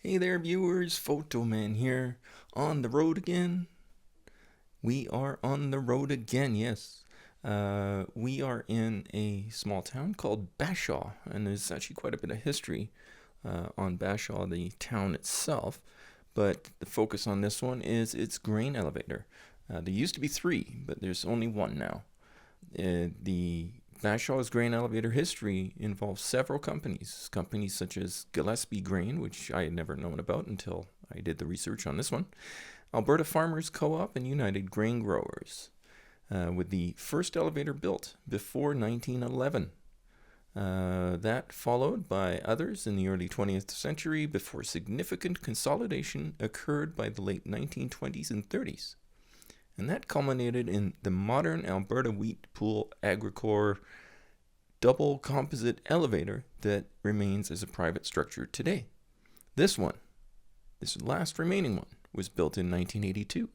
Hey there, viewers. Photo Man here. On the road again. We are on the road again, yes. We are in a small town called Bashaw, and there's actually quite a bit of history on Bashaw, the town itself. But the focus on this one is its grain elevator. There used to be three, but there's only one now. The Bashaw's grain elevator history involves several companies such as Gillespie Grain, which I had never known about until I did the research on this one, Alberta Farmers Co-op, and United Grain Growers, with the first elevator built before 1911. That followed by others in the early 20th century before significant consolidation occurred by the late 1920s and 30s. And that culminated in the modern Alberta Wheat Pool Agricor double composite elevator that remains as a private structure today. This last remaining one, was built in 1982.